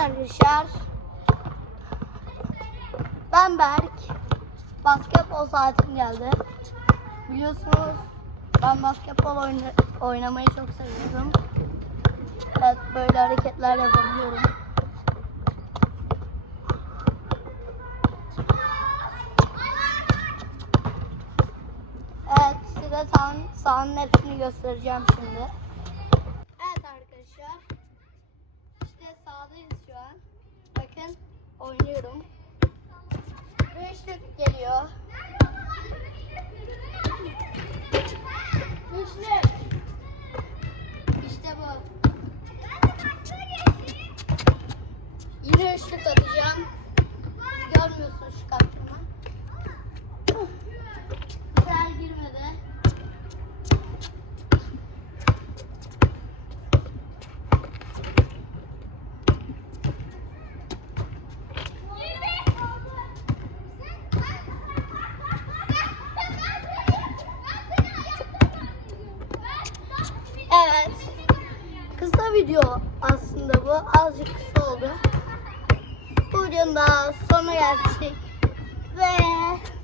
Arkadaşlar. Ben Berk. Basketbol saatim geldi. Biliyorsunuz ben basketbol oyna- oynamayı çok seviyorum. Evet böyle hareketler yapabiliyorum. Evet size sahanın, sahanın hepsini göstereceğim şimdi. Evet arkadaşlar. İşte sahadayız şu an. Bakın oynuyorum. Ve üçlük geliyor. Üçlük. İşte bu. Yine üçlük atacağım. Görmüyorsun şu kaptığımı. Kısa video aslında bu. Azıcık kısa oldu. Bu videonun da sonuna geldik. Ve.